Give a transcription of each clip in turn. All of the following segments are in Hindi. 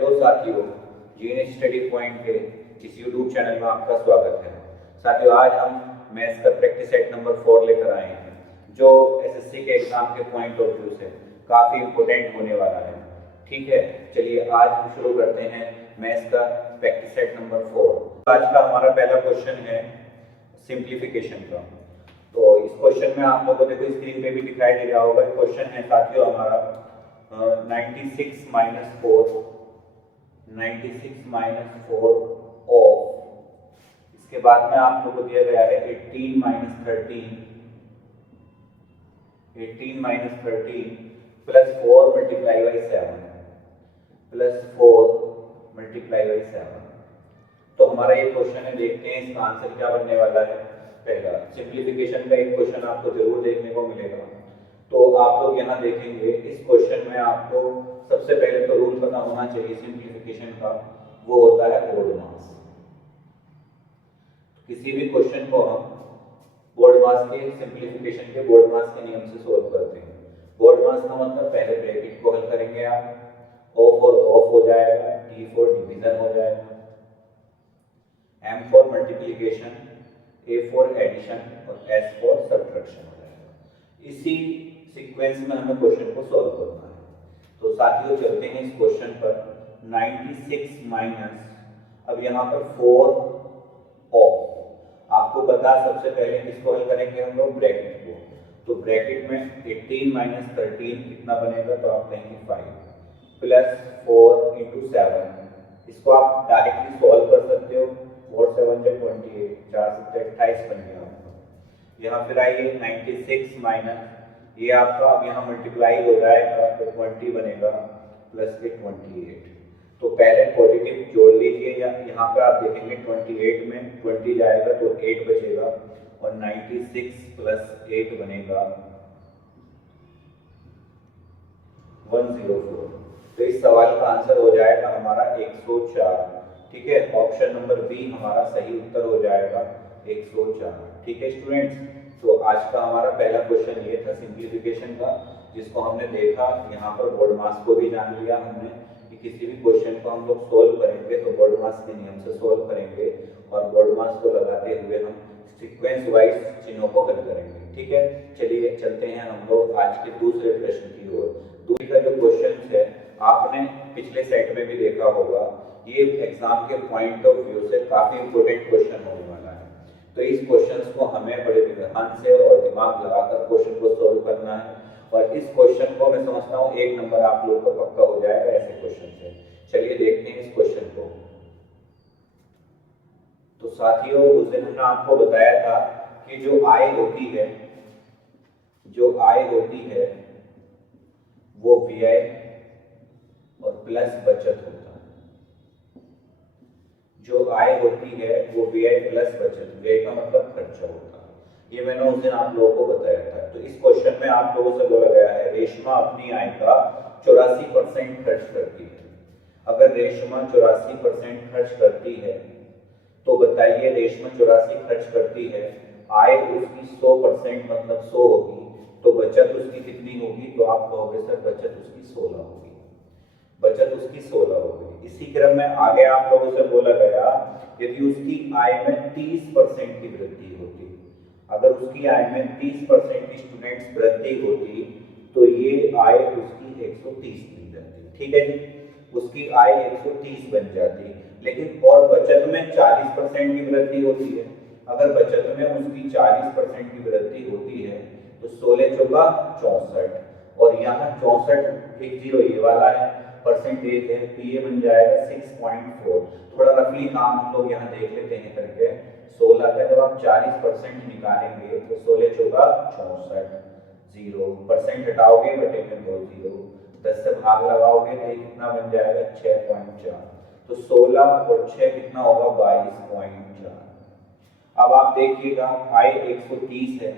हेलो साथियों, जीएन स्टडी पॉइंट के इस यूट्यूब चैनल में आपका स्वागत है। साथियों, आज हम मैथ्स का प्रैक्टिस सेट नंबर 4 लेकर आए हैं, जो एसएससी के एग्जाम के पॉइंट ऑफ व्यू से काफ़ी इंपोर्टेंट होने वाला है। ठीक है, चलिए आज हम शुरू करते हैं मैथ्स का प्रैक्टिस सेट नंबर 4। आज का हमारा पहला क्वेश्चन है सिंप्लीफिकेशन का। तो इस क्वेश्चन में आप लोगों को देखो स्क्रीन पे भी दिखाई दे रहा होगा। क्वेश्चन है साथियों हमारा 96 माइनस 4 ऑफ, इसके बाद में आप लोगों को दिया गया है 18 माइनस 13 प्लस 4 मल्टीप्लाई बाई 7 तो हमारा ये क्वेश्चन है। देखते हैं इसका आंसर क्या बनने वाला है। पहला सिंप्लीफिकेशन का एक क्वेश्चन आपको जरूर देखने को मिलेगा। तो आप लोग यहाँ देखेंगे इस क्वेश्चन में आपको सबसे पहले तो रूल पता होना चाहिए सिंप्लीफिकेशन का, वो होता है बोर्ड मास। किसी भी क्वेश्चन को हम बोर्ड मास के सिंप्लीफिकेशन के बोर्ड मास के नियम से सोल्व करते हैं। बोर्ड मास का मतलब पहले ब्रैकेट को हल करेंगे आप, O फॉर ऑफ हो जाएगा, D फॉर डिवीजन हो जाएगा, M for multiplication, A for addition और S फॉर सब्ट्रैक्शन हो जाएगा। इसी सीक्वेंस में हमें क्वेश्चन को सॉल्व करना है। तो साथियों चलते हैं इस क्वेश्चन पर। 96 माइनस, अब यहाँ पर 4 ऑफ, आपको पता सबसे पहले किसको हल करेंगे हम लोग, ब्रैकेट को। तो ब्रैकेट में 18 माइनस 13 कितना बनेगा, तो आप कहेंगे 5 प्लस 4 इंटू 7। इसको आप डायरेक्टली सॉल्व कर सकते हो। 4 7 से 28, 4 7 28 बन गया आपका। यहाँ फिर आइए 96 माइनस ये आपका अब यहाँ मल्टीप्लाई हो जाएगा तो 20 बनेगा प्लस के 28। तो पहले पॉजिटिव जोड़ लीजिए, या यहाँ पे आप देखेंगे 28 में 20 जाएगा तो 8 बचेगा और 96 प्लस 8 बनेगा 104। तो इस सवाल का आंसर हो जाएगा हमारा 104। ठीक है, ऑप्शन नंबर बी हमारा सही उत्तर हो जाएगा 104। ठीक है स्टूडेंट्स, तो आज का हमारा पहला क्वेश्चन ये था सिंप्लीफिकेशन का, जिसको हमने देखा। यहाँ पर बोर्ड मास को भी जान लिया हमने कि किसी भी क्वेश्चन को हम लोग सोल्व करेंगे तो बोर्ड मास के नियम से सोल्व करेंगे और बोर्ड मास को लगाते हुए हम सीक्वेंस वाइज चिन्हों को हल करेंगे। ठीक है, चलिए चलते हैं हम लोग आज के दूसरे प्रश्न की ओर। दूसरी का जो क्वेश्चन है आपने पिछले सेट में भी देखा होगा, ये एग्जाम के पॉइंट ऑफ व्यू से काफी इंपोर्टेंट क्वेश्चन होने वाला है। तो इस क्वेश्चन को हमें बड़े ध्यान से और दिमाग लगाकर क्वेश्चन को सोल्व करना है, और इस क्वेश्चन को मैं समझता हूँ 1 नंबर आप लोग का पक्का हो जाएगा ऐसे क्वेश्चन से। चलिए देखते हैं इस क्वेश्चन को। तो साथियों उस दिन हमने आपको बताया था कि जो आय होती है वो व्यय और प्लस बचत होता है। जो आय होती है वो व्यय प्लस बचत, व्यय का मतलब खर्चा होता है। ये मैंने उस दिन आप लोगों को बताया था। तो इस क्वेश्चन में आप लोगों से बोला गया है रेशमा अपनी आय का 84% खर्च करती है। अगर रेशमा 84% खर्च करती है तो बताइए रेशमा 84 खर्च करती है, आय उसकी 100% मतलब 100 होगी, तो बचत उसकी कितनी होगी, तो आप कहोगे सर बचत उसकी 16 होगी। बचत उसकी 16 होगी। इसी क्रम में आगे आप लोगों से बोला गया यदि उसकी आय में 30% की वृद्धि होती, अगर उसकी आय में 30% की स्टूडेंट्स वृद्धि होती तो ये आय उसकी 130 बन जाती। ठीक है जी, उसकी आय 130 बन जाती। लेकिन और बचत में 40% की वृद्धि होती है। अगर बचत में उसकी 40% की वृद्धि होती है तो 16 चौका 64, और यहाँ 64 एक जीरो ये वाला है परसेंटेज है, तो ये बन जाएगा 6.4। थोड़ा रफली काम हम लोग यहाँ देख लेते हैं करके। 16 का जब आप 40% निकालेंगे तो 16 चौका 64, 0 परसेंट हटाओगे बटे में 2 जीरो, 10 से भाग लगाओगे तो ये कितना बन जाएगा 6.4। तो 16 और 6 कितना होगा 22.4। अब आप देखिएगा आय 130 है,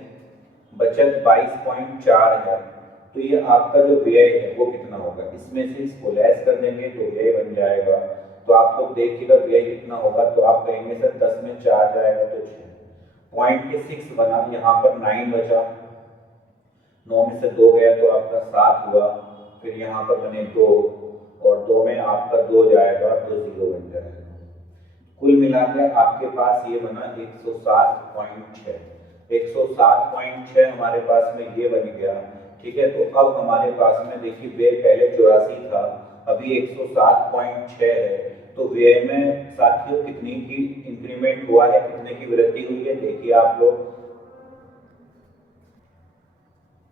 बचत 22.4 है, तो ये आपका जो व्यय है वो कितना होगा। इसमें से इसको लेस कर देंगे तो व्यय बन जाएगा। तो आप लोग देखिएगा व्यय कितना होगा, तो आप कहेंगे सर 10 में 4 जाएगा तो 6, पॉइंट के 6 बना, यहाँ पर 9 बचा, 9 में से 2 गया तो आपका 7 हुआ, फिर यहाँ पर बने 2 और 2 में आपका 2 जाएगा तो 0 बन जाएगा। कुल मिलाकर आपके पास ये बना 107.6। 107.6 हमारे पास में ये बन गया। ठीक है, तो अब हमारे पास में देखिए व्यय पहले 84 था, अभी 107.6 है। तो व्यय में साथियों कितनी की इंक्रीमेंट हुआ है, कितने की वृद्धि हुई है, देखिए आप लोग।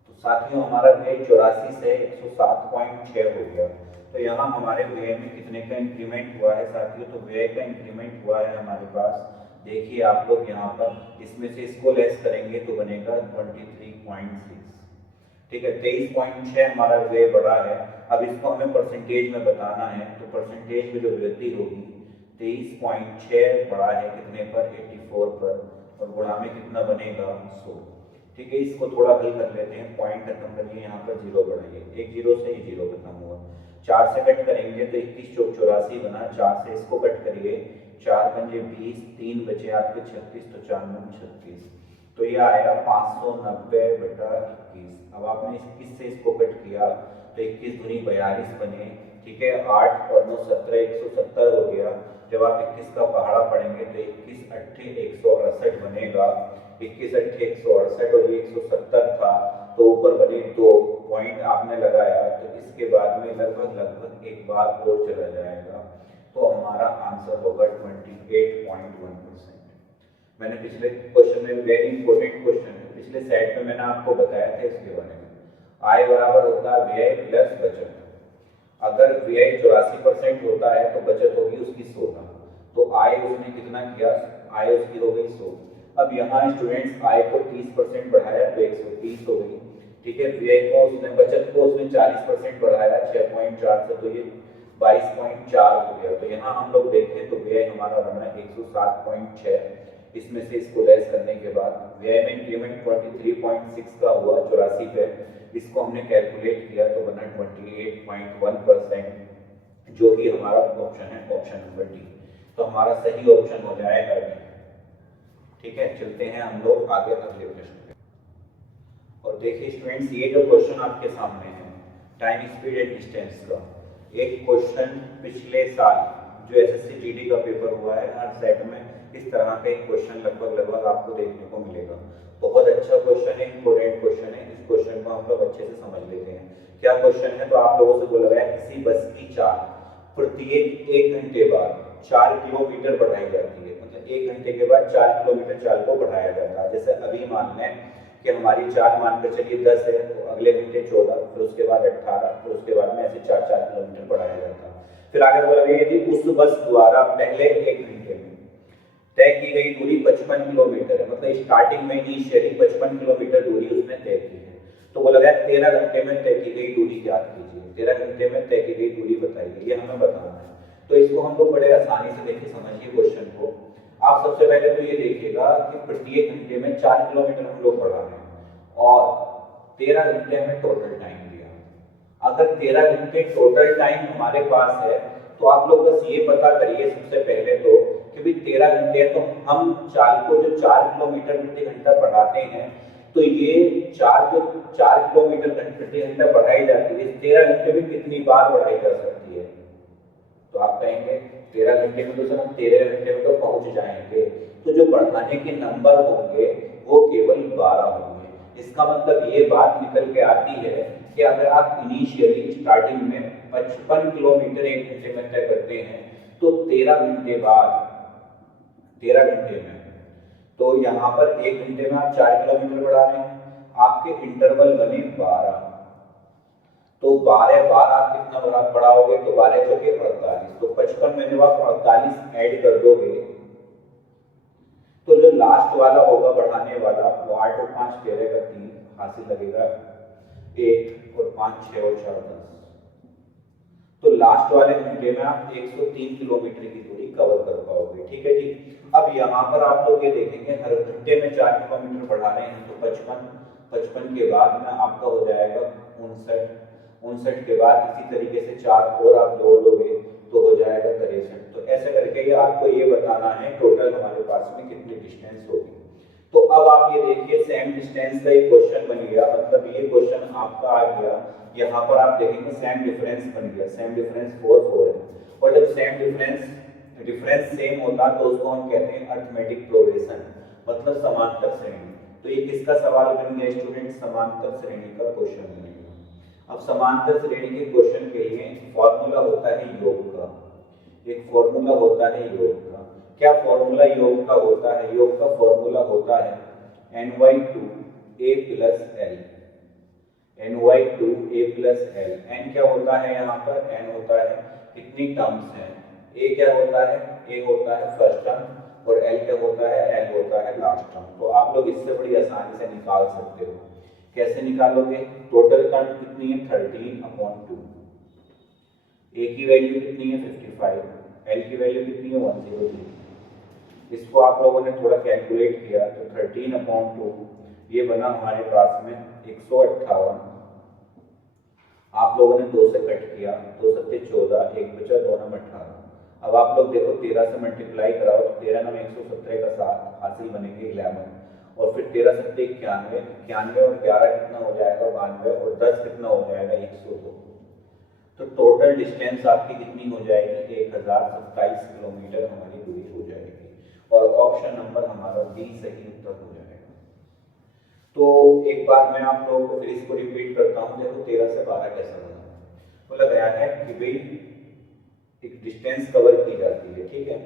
तो साथियों हमारा व्यय 84 से 107.6 हो गया। तो यहाँ हमारे व्यय में कितने का इंक्रीमेंट हुआ है साथियों, तो व्यय का इंक्रीमेंट हुआ है हमारे पास, देखिए आप लोग यहाँ पर, इसमें से इसको लेस करेंगे तो बनेगा 23.6। ठीक है, 23.6 हमारा व्यय बढ़ा है। अब इसको हमें परसेंटेज में बताना है, तो परसेंटेज में जो वृद्धि होगी 23.6 बढ़ा है कितने पर, 84 पर, और गुणा में कितना बनेगा 100। ठीक है, इसको थोड़ा हल कर लेते हैं, पॉइंट खत्म करिए, यहाँ पर 0 बढ़ाइए, एक 0 से ही 0 खत्म हुआ। 4 से कट करेंगे तो 21 चौक 84 बना, 4 से इसको कट करिए, 4 पंजे 20, 3 बचे आपके 36, तो 4 9 36, तो ये आया 590/21। अब आपने 21 से इसको कट किया तो 21 दूनी 42 बने। ठीक है, 8 और 9 17, 170 हो गया। जब आप 21 का पहाड़ा पढ़ेंगे तो 21 8 168 बनेगा। 21 8 168 और ये 170 था, तो ऊपर बने 2 पॉइंट आपने लगाया, तो इसके बाद में लगभग एक बार और चला जाएगा, तो हमारा आंसर होगा 28.1%। मैंने पिछले क्वेश्चन में, वेरी इंपॉर्टेंट क्वेश्चन है, पिछले सेट में मैंने आपको बताया था इसके बारे में। आय बराबर होता है व्यय प्लस बचत। अगर व्यय 84% होता है तो बचत होगी उसकी 16, तो आय उसने कितना किया, आय उसकी हो गई 100। अब यहाँ स्टूडेंट्स आय को 30% बढ़ाया तो 130 हो गई। ठीक है, व्यय को उसने, बचत को उसने 40% बढ़ाया 6.4 से, तो ये 22.4 हो गया। तो यहाँ हम लोग देखें तो व्यय हमारा बना 107.6, इसमें से इसको लेस करने के बाद व्यय में इंक्रीमेंट 23.6 का हुआ 84 पे, इसको हमने कैलकुलेट किया तो बना 28.1%, जो कि हमारा ऑप्शन है, ऑप्शन नंबर डी। तो हमारा सही ऑप्शन हो जाएगा डी। ठीक है, चलते हैं हम लोग आगे अगले प्रश्न पे। और देखिए स्टूडेंट्स, ये जो क्वेश्चन आपके सामने है टाइम स्पीड एंड डिस्टेंस का, एक क्वेश्चन पिछले साल जो एसएससी जीडी का पेपर हुआ है, हर सेट में इस तरह का एक क्वेश्चन लगभग आपको देखने को मिलेगा। बहुत अच्छा क्वेश्चन है, इंपॉर्टेंट क्वेश्चन है। इस क्वेश्चन को हम लोग अच्छे से समझ लेते हैं। क्या क्वेश्चन है, तो आप लोगों से बोला गया है किसी बस की चाल प्रत्येक 1 घंटे बाद 4 किलोमीटर बढ़ाई जाती है, मतलब 1 घंटे के बाद 4 किलोमीटर चाल को बढ़ाया जाता है। जैसे अभी मान लें कि हमारी चाल मानकर चलिए 10 है, तो अगले घंटे 14, फिर उसके बाद 18, फिर उसके बाद में ऐसे 4-4 किलोमीटर बढ़ाया जाता है। फिर आगे बोला गया यदि उस बस द्वारा पहले 1 घंटे में तय की गई दूरी 55 किलोमीटर है, मतलब स्टार्टिंग में इनिशियली 55 किलोमीटर दूरी उसने तय की है, तो बोला गया 13 घंटे में तय की गई दूरी ज्ञात कीजिए। 13 घंटे में तय की गई दूरी बताइए, ये हमें बताना है। तो इसको हम लोग बड़े आसानी से देखिए, समझिए क्वेश्चन को। आप सबसे पहले तो ये देखिएगा कि प्रत्येक घंटे में 4 किलोमीटर हम लोग बढ़ा रहे हैं और 13 घंटे में टोटल टाइम दिया। अगर 13 घंटे टोटल टाइम हमारे पास है, तो आप लोग बस ये पता करिए सबसे पहले तो कि भाई 13 घंटे है, तो हम चाल को जो 4 किलोमीटर प्रति घंटा बढ़ाते हैं, तो ये 4 किलोमीटर प्रति घंटा बढ़ाई जाती है, 13 घंटे में कितनी बार बढ़ाई जा सकती है? तो आप कहेंगे 13 घंटे में तो सर हम 13 घंटे में तो पहुंच जाएंगे, तो जो बढ़ाने के नंबर होंगे वो केवल 12 होंगे। इसका मतलब ये बात निकल के आती है कि अगर आप इनिशियली स्टार्टिंग में 55 किलोमीटर 1 घंटे में तय करते हैं, तो 13 घंटे बाद 13 घंटे में, तो यहाँ पर 1 घंटे में आप 4 किलोमीटर बढ़ा रहे हैं, आपके इंटरवल बने 12, तो 12 बार आप कितना बढ़ाओगे, तो 12 चौके 48, तो 55 में जब आप 48 ऐड कर दोगे, तो जो लास्ट वाला होगा बढ़ाने वाला वो 8 और 5 13 का 3 हासिल लगेगा 1 और 5 6 और 4 10, तो लास्ट वाले घंटे में आप 103 किलोमीटर की दूरी कवर कर पाओगे। ठीक है जी। अब यहाँ पर आप लोग ये देखेंगे हर घंटे में 4 किलोमीटर बढ़ा रहे हैं, तो 55 के बाद में आपका हो जाएगा 59 के बाद इसी तरीके से 4 और आप जोड़ दोगे तो हो जाएगा 63। तो ऐसे करके ये आपको ये बताना है टोटल हमारे पास में कितनी डिस्टेंस होगी। तो अब आप ये देखिए सेम डिस्टेंस का एक क्वेश्चन बन गया, मतलब ये क्वेश्चन आपका आ गया, यहाँ पर आप देखेंगे सेम डिफरेंस बन गया, सेम डिफरेंस 4 4 है। और जब सेम डिफरेंस सेम होता तो उसको हम कहते हैं अरिथमेटिक प्रोग्रेशन, मतलब समांतर श्रेणी। तो ये किसका सवाल बन गया स्टूडेंट? समांतर श्रेणी का क्वेश्चन बनेगा। अब समांतर श्रेणी के क्वेश्चन के लिए फॉर्मूला होता है योग का, एक फॉर्मूला होता है योग का। क्या फॉर्मूला योग का होता है? योग का फॉर्मूला होता है ny2a plus L, ny2a plus L. n क्या होता है यहाँ पर? n होता है कितनी टर्म्स हैं, a क्या होता है? a होता है फर्स्ट टर्म और l क्या होता है? l होता है लास्ट टर्म। तो आप लोग इससे बड़ी आसानी से निकाल सकते हो। कैसे निकालोगे? टोटल टर्म कितनी है? 13/2। a की वैल्यू कितनी है? 55, l की वैल्यू कितनी है? 103। इसको आप लोगों ने थोड़ा कैलकुलेट किया तो 13/2 ये बना हमारे पास में 158। आप लोगों ने 2 से कट किया, 2 सत्ते 14, 1 बचा, 2 नम 18। अब आप लोग देखो 13 से मल्टीप्लाई कराओ तो 13 नम 117 का 7 हासिल बनेंगे 11, और फिर 13 सत्ते 91, 91 और 11 कितना हो जाएगा? 92, और 10 कितना हो जाएगा? 102। तो टोटल डिस्टेंस आपकी कितनी हो जाएगी? 1027 किलोमीटर हमारी दूरी हो जाएगी, और ऑप्शन नंबर हमारा डी सही उत्तर हो जाएगा। तो एक बार मैं आप लोगों को फिर इसको रिपीट करता हूँ। देखो 13 से 12 कैसा बना, बोला गया है कि भाई एक डिस्टेंस कवर की जाती है, ठीक है,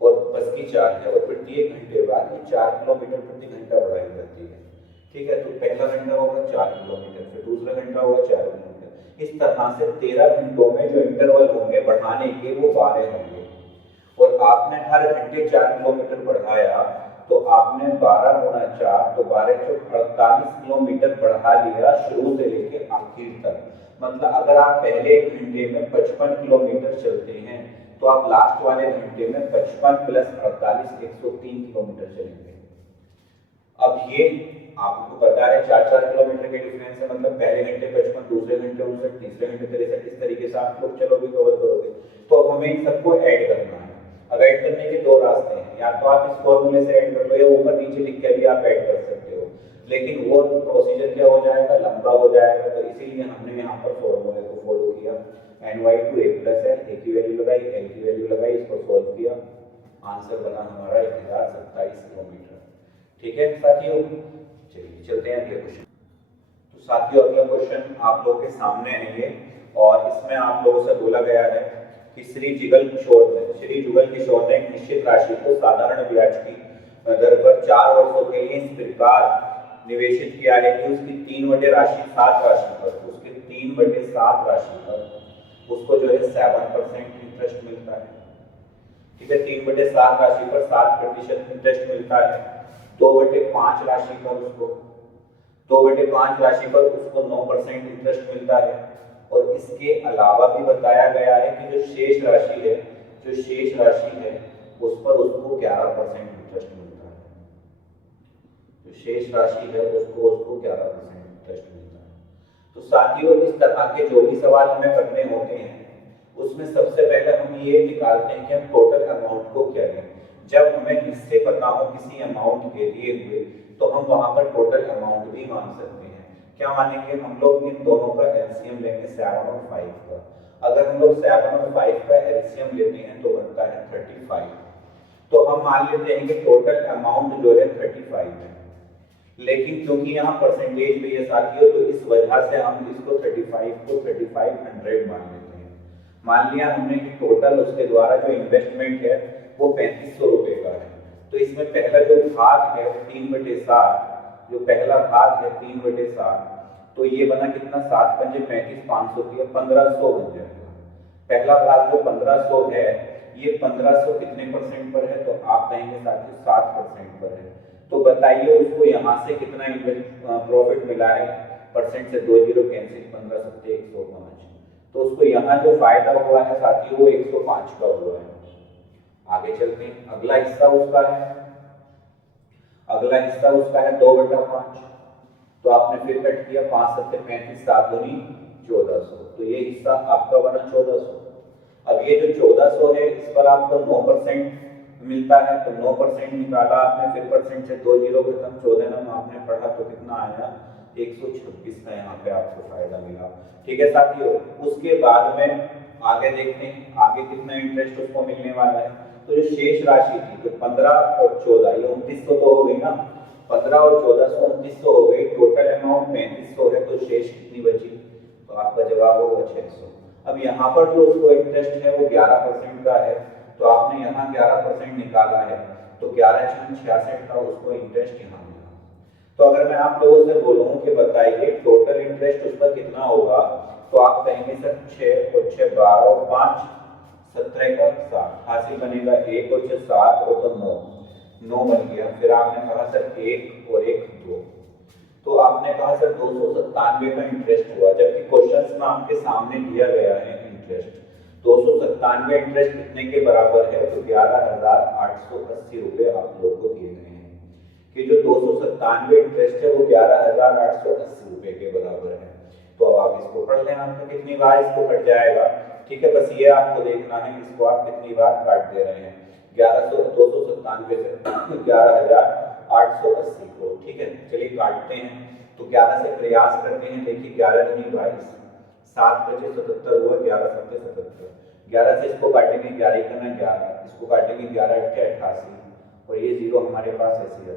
और बस की चाल है, और प्रत्येक घंटे बाद ये 4 किलोमीटर प्रति घंटा बढ़ाई जाती है, ठीक है। तो पहला घंटा होगा 4 किलोमीटर, फिर दूसरा घंटा होगा 4 किलोमीटर। इस तरह से 13 घंटों में जो इंटरवल होंगे बढ़ाने के वो 12 होंगे, और आपने हर घंटे 4 किलोमीटर बढ़ाया तो आपने 12 गुणा 4 तो 12 से 48 किलोमीटर बढ़ा लिया शुरू से लेकर आखिर तक। मतलब अगर आप पहले एक घंटे में 55 किलोमीटर चलते हैं तो आप लास्ट वाले घंटे में 55 प्लस 48 103 किलोमीटर चलेंगे। अब ये आपको पता है 4-4 किलोमीटर के डिफरेंस है, मतलब पहले घंटे 55, दूसरे घंटे 59, तीसरे घंटे 63, इस तरीके से आप लोग चलोगे, कवर करोगे। तो अब हमें इन सबको ऐड करना है। अब ऐड करने के 2 रास्ते हैं, या तो आप इस फॉर्मूले से ऐड कर लो, या ऊपर नीचे लिख के भी आप ऐड कर सकते हो, लेकिन वो प्रोसीजर क्या हो जाएगा? लंबा हो जाएगा। तो इसीलिए हमने यहाँ पर फॉर्मूले को फॉलो किया, ny2a प्लस एल, a की वैल्यू लगाई, l की वैल्यू लगाई, इसको सॉल्व किया, आंसर बना हमारा 1027 किलोमीटर। ठीक है साथियों, चलिए चलते हैं अगले क्वेश्चन। तो साथियों अगला क्वेश्चन आप लोगों के सामने है ये, और इसमें आप लोगों से बोला गया है कि श्री जुगल किशोर ने एक निश्चित राशि को साधारण ब्याज की दर पर 4 वर्षों के लिए इस प्रकार निवेशित किया है कि उसकी 3/7 राशि पर उसको जो है 7% इंटरेस्ट मिलता है, ठीक है। 3/7 राशि पर 7% इंटरेस्ट मिलता है। 2/5 राशि पर उसको 9% इंटरेस्ट मिलता है, और इसके अलावा भी बताया गया है कि जो शेष राशि है उस पर उसको 11% इंटरेस्ट मिलता है। जो शेष राशि है उसको 11% इंटरेस्ट मिलता है। तो साथियों इस तरह के जो भी सवाल हमें करने होते हैं उसमें सबसे पहले हम ये निकालते हैं कि हम टोटल अमाउंट को क्या लें। जब हमें हिस्से पता हो किसी अमाउंट के दिए हुए तो हम वहां पर टोटल अमाउंट भी मान सकते हैं। क्या मानेंगे? हम लोग इन दोनों का एलसीएम लेंगे 7 और 5 का। अगर हम लोग 7 और 5 का एलसीएम लेते हैं तो बनता है 35। तो हम मान लेते हैं कि टोटल अमाउंट जो है 35 है, लेकिन क्योंकि यहाँ परसेंटेज भी है साथियों तो इस वजह से हम इसको 35 को 3500 मान लेते हैं। मान लिया हमने कि टोटल उसके द्वारा जो इन्वेस्टमेंट है वो 3500 रुपए का है। तो इसमें पहला जो भाग है 3/7, जो पहला भाग है 3/7, तो ये बना कितना? 7 पंजे 35, 500 किया 1500 बन जाएगा। पहला भाग जो 1500 है ये 1500 कितने परसेंट पर है? तो आप कहेंगे साथियों 7% पर है। तो बताइए उसको यहाँ से कितना प्रॉफिट मिला है? परसेंट से 2 जीरो कैंसिल, 15 सत्ते 105। तो उसको यहाँ जो फायदा हुआ है साथियों वो 105 का हुआ है। आगे चलते हैं, अगला हिस्सा उसका है 2/5। तो आपने फिर कट किया 5 सत्ते 35, 7 दूनी 1400, तो ये हिस्सा आपका बना 1400। अब ये जो 1400 है इस पर आपको 9% मिलता है। तो 9% निकाला आपने, फिर परसेंट से 2 जीरो खत्म, 14 नंबर आपने पढ़ा तो कितना आया 126 का यहाँ पे आपको फायदा मिला। ठीक है साथियों, उसके बाद में आगे देखते हैं आगे कितना इंटरेस्ट उसको मिलने वाला है। तो जो शेष राशि थी तो 15 और 14 ये 2900 तो हो गई ना, 15 और 14 से 2900 हो गई, टोटल अमाउंट 3500 है। तो शेष कितनी बची, तो आपका जवाब होगा 600। अब यहाँ पर जो उसको इंटरेस्ट है वो 11% का है, तो आपने यहाँ 11% निकाला है, तो 11×66 का उसको इंटरेस्ट यहाँ मिला। तो अगर मैं आप लोगों से बोलूँ कि बताइए टोटल इंटरेस्ट उस पर कितना होगा, तो आप कहेंगे सर 6 और 6 12 और 5 17 का 60, हासिल बनेगा 1 और 6 7 और तो 9 बन गया। फिर आपने कहा सर 1 और 1 2, तो आपने कहा सर 297 का इंटरेस्ट हुआ, जबकि क्वेश्चंस में आपके सामने दिया गया है इंटरेस्ट 297 इंटरेस्ट कितने के बराबर है, तो 11,880 रुपए आप लोग को दिए गए हैं कि जो 297 इंटरेस्ट है वो 11,880 रुपए के बराबर है। तो अब आप इसको पढ़ लें, आपका कितनी बार इसको कट जाएगा। ठीक है, बस ये आपको देखना है इसको आप कितनी बार काट दे रहे हैं 297 से 11,880 को। ठीक है, चलिए काटते हैं। तो 11 से प्रयास करते हैं, देखिए 11 दूनी 22, 7 बचे 77 हुआ, 11 सत्ते 77, 11 से इसको काटेंगे 11 करना 11, इसको काटेंगे 11 अट्ठे 88 और ये जीरो हमारे पास ऐसे है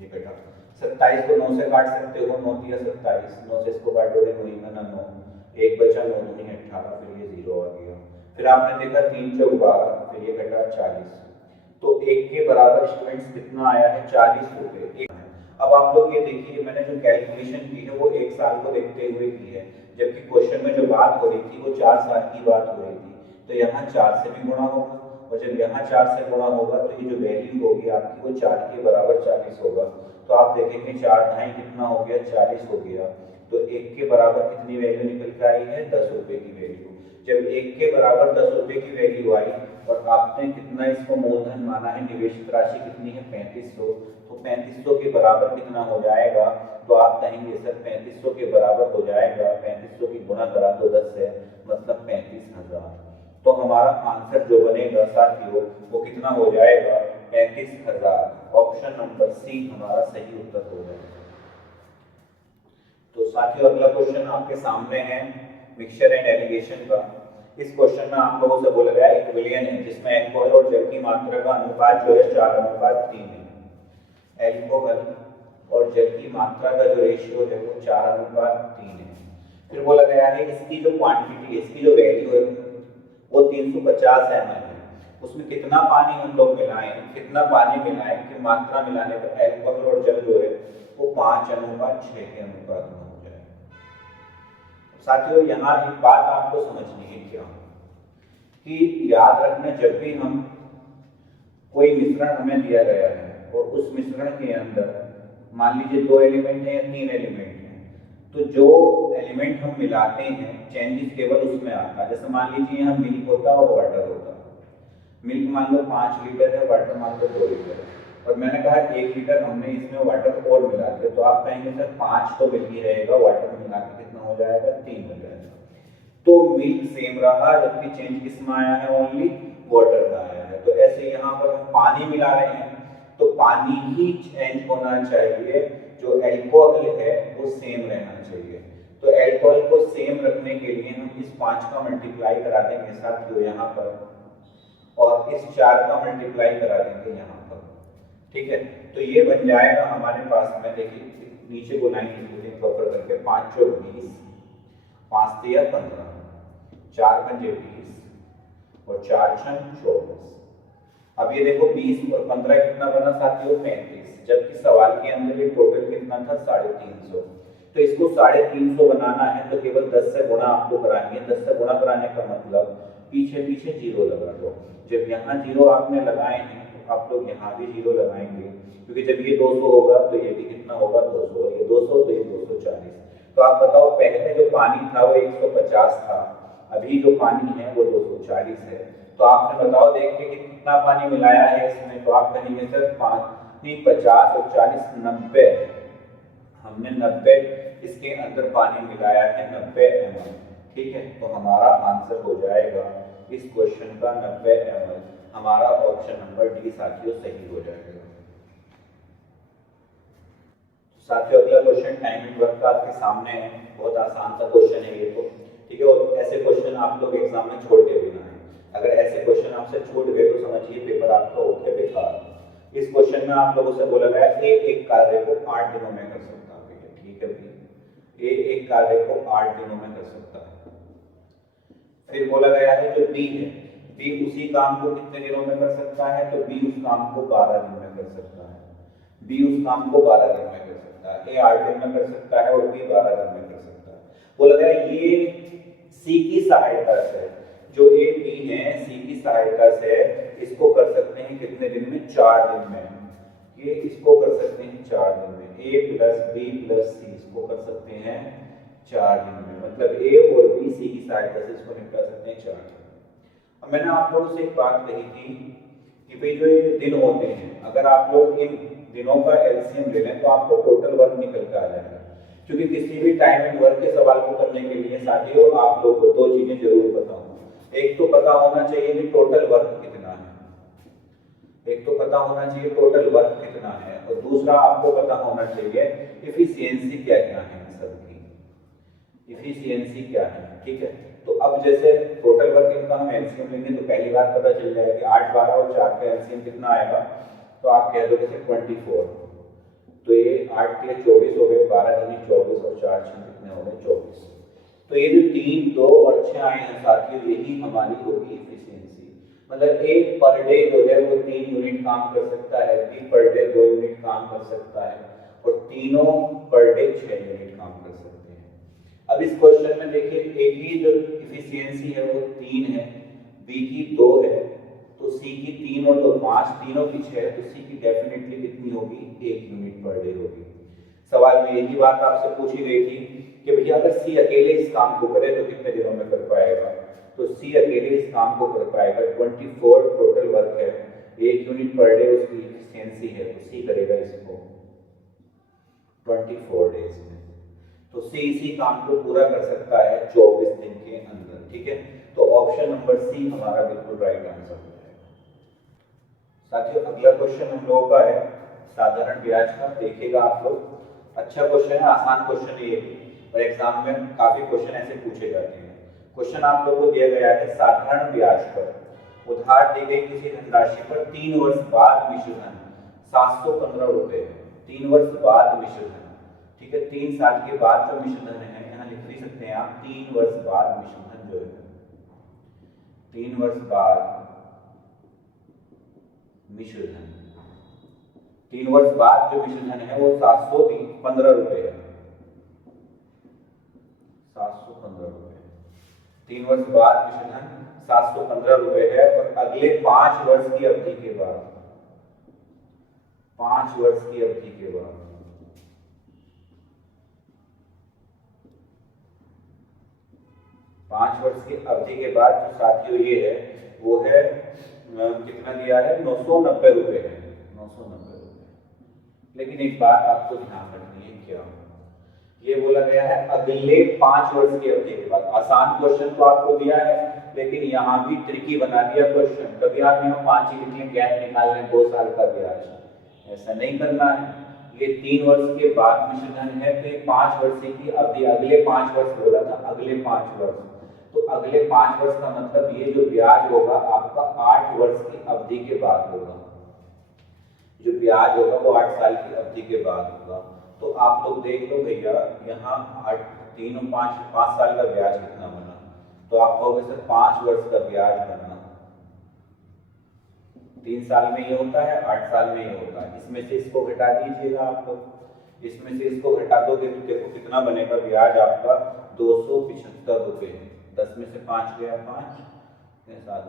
ये कटा। 27 को 9 से काट सकते हो, 9 दिया 27, 9 से इसको काटोगे 9 का 9, 1 बचा 9 दूनी 18, फिर ये जीरो आ गया। फिर आपने देखा 3 चौक 12, फिर ये कटा 40, तो 1 के बराबर स्टूडेंट्स कितना आया है 40 रुपए। अब आप लोग ये देखिए मैंने जो कैलकुलेशन की है वो 1 साल को देखते हुए की है, जबकि क्वेश्चन में जो बात हो रही थी वो 4 साल की बात हो रही थी। तो यहाँ 4 से भी गुणा होगा और जब यहाँ 4 से गुणा होगा तो ये जो वैल्यू होगी आपकी वो 4 के बराबर 40 होगा। तो आप देखेंगे 4 ढाई कितना हो गया 40 हो गया। तो 1 के बराबर कितनी वैल्यू निकल के आई है 10 रुपए की वैल्यू। जब 1 के बराबर 10 रुपए की वैल्यू आई और आपने कितना इसको मूलधन माना है, निवेशित राशि कितनी है 3500, तो 3500 के बराबर कितना हो जाएगा, तो आप कहेंगे सर 3500 के बराबर हो जाएगा, 3500 की गुणा करा दो 10 से मतलब 35,000। तो हमारा आंसर जो बनेगा साथियों वो कितना हो जाएगा 35,000। ऑप्शन नंबर सी हमारा सही उत्तर हो जाएगा। तो साथियों अगला क्वेश्चन आपके सामने है मिक्सचर एंड एलिगेशन का। इस क्वेश्चन में आप लोगों से बोला गया एक विलियन है जिसमें अल्कोहल और जल की मात्रा का अनुपात जो है 4:3 है। अल्कोहल और जल की मात्रा का जो रेशियो है वो 4:3 है। फिर बोला गया है इसकी जो क्वांटिटी है, इसकी जो वैल्यू है वो 350 ml है। उसमें कितना पानी हम लोग मिलाएं, कितना पानी मिलाएं कि मात्रा मिलाने पर अल्कोहल और जल जो है वो 5:6 के अनुपात में हो जाए। साथियों यहाँ एक बात आपको समझनी है क्या कि याद रखना जब भी हम कोई मिश्रण हमें दिया गया है और उस मिश्रण के अंदर मान लीजिए 2 एलिमेंट है या 3 एलिमेंट है, तो जो एलिमेंट हम मिलाते हैं चेंजेस केवल उसमें आता है। जैसे मान लीजिए यहाँ मिल्क होता है और वाटर होता है। मिल्क मान लो 5 लीटर है, वाटर मान लो 2 लीटर है, और मैंने कहा 1 लीटर हमने इसमें वाटर और मिला दिया, तो आप कहेंगे सर 5 तो मिल ही रहेगा, वाटर मिला के कितना हो जाएगा 3 हो जाएगा। तो मिल्क सेम रहा जबकि चेंज किसमें आया है ओनली वाटर में आया है। तो ऐसे यहाँ पर हम पानी मिला रहे हैं तो पानी ही चेंज होना चाहिए, जो अल्कोहल है वो सेम रहना चाहिए। तो अल्कोहल को सेम रखने के लिए हम इस 5 का मल्टीप्लाई करा देंगे साथियों यहाँ पर, और इस 4 का मल्टीप्लाई करा देंगे यहाँ पर। ठीक है, तो ये बन जाएगा हमारे पास में, देखिए नीचे को लाइन लिख प्रॉपर करके 5 चौक 20, 5 तिया 15, 4 पंजे 20 और 4 छंग 24। अब ये देखो 20 और 15 कितना बना साथियों 35, जबकि सवाल के अंदर ये टोटल कितना था 350। तो इसको 350 बनाना है तो केवल 10 से गुणा आपको करानी है। 10 से गुणा कराने का मतलब पीछे पीछे जीरो लगा दो। जब यहाँ जीरो आपने लगाए हैं तो आप लोग यहाँ भी जीरो लगाएंगे, क्योंकि जब ये 200 होगा तो ये भी कितना होगा 200, और ये 200 तो ये 240। तो आप बताओ पहले जो पानी था वो 150 था, अभी जो पानी है वो 240 है। तो आपने बताओ देख के कितना पानी मिलाया है इसमें, तो आप कहेंगे सर 50 और 40 90, हमने 90 इसके अंदर पानी मिलाया है 90 ml। ठीक है, तो हमारा आंसर हो जाएगा इस क्वेश्चन का 90 ml हमारा ऑप्शन नंबर डी साथियों सही हो जाएगा। साथियों अगला क्वेश्चन टाइमिंग वर्क का आपके सामने है, बहुत आसान सा क्वेश्चन है ये तो, ठीक है। और ऐसे क्वेश्चन आप लोग एग्जाम में छोड़ के भी ना आए, अगर ऐसे क्वेश्चन आपसे छूट गए तो समझिए पेपर आपका हो गया बेकार। इस क्वेश्चन में आप लोगों से बोला गया है एक कार्य को 8 दिनों में कर सकता है, ठीक है भाई, एक कार्य को 8 दिनों में कर सकता है। फिर बोला गया है जो बी है, बी उसी काम को कितने दिनों में कर सकता है, तो बी उस काम को 12 दिन में कर सकता है, बी उस काम को 12 दिन में कर सकता है, ए 8 दिन में कर सकता है और बी 12 दिन में कर सकता है। बोला गया ये सी की सहायता से, जो ए बी है सी की सहायता से इसको कर सकते हैं कितने दिन में, 4 दिन में। ये इसको कर सकते हैं 4 दिन में, ए प्लस बी प्लस सी इसको कर सकते हैं 4 दिन में, मतलब ए और बी सी की सहायता से इसको निपटा सकते हैं 4 दिन। अब मैंने आप लोगों से एक बात कही थी कि भाई जो ये दिन होते हैं, अगर आप लोग इन दिनों का एलसीएम ले लें तो आपको टोटल वर्क निकल के आ जाएगा। क्योंकि किसी भी टाइमिंग वर्क के सवाल को करने के लिए साथियों आप लोगों को 2 चीजें जरूर पता हों। एक तो पता होना चाहिए कि टोटल वर्क कितना है, एक तो पता होना चाहिए टोटल वर्क कितना है, और दूसरा आपको पता होना चाहिए इफिशियंसी क्या क्या है सबकी, इफिशियंसी क्या है, ठीक है। तो अब जैसे टोटल वर्क इनका हम एलसीएम लेंगे तो पहली बात पता चल जाएगी 8, 12 और 4 का एलसीएम कितना आएगा, तो आप कह दो जैसे 24, तो ये 8 के 24 हो गए, 12 दूनी 24 और 4 6 कितने हो गए 24। तो ये जो 3, 2 और 6 आए हैं साथियों, यही हमारी होगी इफिशियंसी। मतलब एक पर डे जो है वो 3 यूनिट काम कर सकता है, बी पर डे 2 यूनिट काम कर सकता है, और तीनों पर डे 6 यूनिट काम कर सकते हैं। अब इस क्वेश्चन में देखिए ए की जो इफिशियंसी है वो 3 है, बी की 2 है, तो सी की 3 और 2 5, तीनों की 6, तो सी की डेफिनेटली कितनी होगी, 1 यूनिट पर डे होगी। सवाल में यही बात आपसे पूछी गई थी कि भैया अगर सी अकेले इस काम को करे तो कितने दिनों में कर पाएगा, तो सी अकेले इस काम को कर पाएगा, 24 टोटल वर्क है, 1 यूनिट पर डे उसकी इफिशियंसी है, तो सी करेगा इसको 24 डेज में, तो सी इसी काम को पूरा कर सकता है 24 दिन के अंदर, ठीक है। तो ऑप्शन नंबर सी हमारा बिल्कुल राइट आंसर हो जाएगा। साथियों अगला क्वेश्चन हम लोगों का है साधारण ब्याज का, देखिएगा आप लोग, अच्छा क्वेश्चन है, आसान क्वेश्चन है ये भी, और एग्जाम में काफी क्वेश्चन ऐसे पूछे जाते हैं। क्वेश्चन आप लोगों को दिया गया है साधारण ब्याज पर उधार दी गई किसी धनराशि पर 3 वर्ष बाद मिश्र धन 715 रुपए, 3 वर्ष बाद मिश्र धन, ठीक है, 3 साल के बाद जो मिश्र धन है, यहाँ लिख भी सकते हैं आप 3 वर्ष बाद मिश्र धन जो है, 3 वर्ष बाद मिश्र धन, 3 वर्ष बाद जो मिश्र धन है वो 715 रुपए है, 715 रुपए, 3 वर्ष बाद मिश्र धन 715 रुपए है, और अगले 5 वर्ष की अवधि के बाद, 5 वर्ष की अवधि के बाद, 5 वर्ष की अवधि के बाद जो साथियों ये है वो है कितना दिया है, 990 रुपए है, 990 रुपए। लेकिन एक बात आपको ध्यान रखनी है, क्या ये बोला गया है अगले 5 वर्ष की अवधि के बाद। आसान क्वेश्चन तो आपको दिया है, लेकिन यहाँ भी ट्रिकी बना दिया क्वेश्चन। कभी आप यहाँ 5 ही लिख लें, गैप निकाल लें 2 साल का ब्याज, ऐसा नहीं करना है। ये 3 वर्ष के बाद मिश्र धन है, तो ये 5 वर्ष की अवधि, अगले 5 वर्ष बोला था, अगले 5 वर्ष, तो अगले 5 वर्ष का मतलब ये जो ब्याज होगा आपका 8 वर्ष की अवधि के बाद होगा, जो ब्याज होगा वो 8 साल की अवधि के बाद होगा। तो आप लोग देख लो भैया, यहाँ 8 3 और 5 साल का ब्याज कितना बना, तो आप कहोगे सर 5 वर्ष का ब्याज बना, 3 साल में ये होता है, 8 साल में ये होता है, इसमें से इसको घटा दीजिएगा आप लोग, इसमें से इसको घटा दोगे तो देखो कितना बनेगा ब्याज आपका, 275 रुपए, 10 में से 5 गया 5,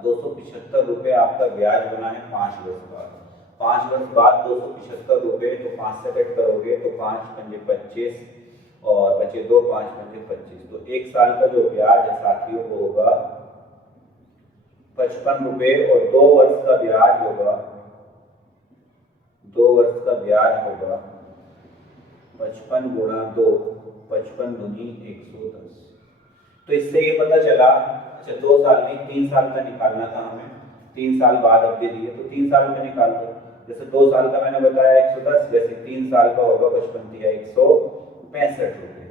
275 रुपए आपका ब्याज बना है 5 वर्ष बाद। 5 वर्ष बाद 275 रुपए, तो 5 से कट करोगे तो 5 पंजे 25 और बचे 2, 5 पंजे 25, तो 1 साल का जो ब्याज है साथियों वो होगा 55 रुपए, और 2 वर्ष का ब्याज होगा, 2 वर्ष का ब्याज होगा 55 गुणा 2, 55 दूनी 110, तो इससे ये पता चला, अच्छा 2 साल नहीं 3 साल का निकालना था हमें, 3 साल बाद अवधि दी है तो 3 साल का निकाल दो। जैसे 2 साल का मैंने बताया 110, जैसे 3 साल का होगा 55 है 165 रुपये।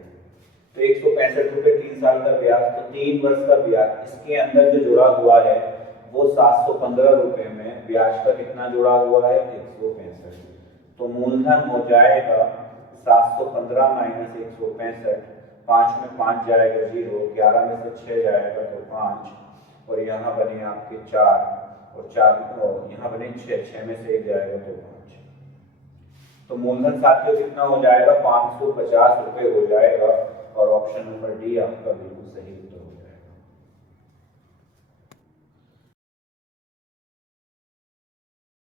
तो 165 रुपये 3 साल का ब्याज, तो 3 वर्ष का ब्याज, इसके अंदर जो जुड़ा हुआ है वो 715 रुपये में ब्याज का कितना जुड़ा हुआ है 165। तो मूलधन हो जाएगा 715 माइनस 165, 5 में 5 जाएगा 0, 11 में से 6 जाएगा तो 5, और यहाँ बने आपके 4, और 4 यहाँ बने 6, 6 में से 1 जाएगा तो 5। तो मूलधन साथियों कितना हो जाएगा 550 रुपये हो जाएगा, और ऑप्शन नंबर डी आपका बिल्कुल सही उत्तर।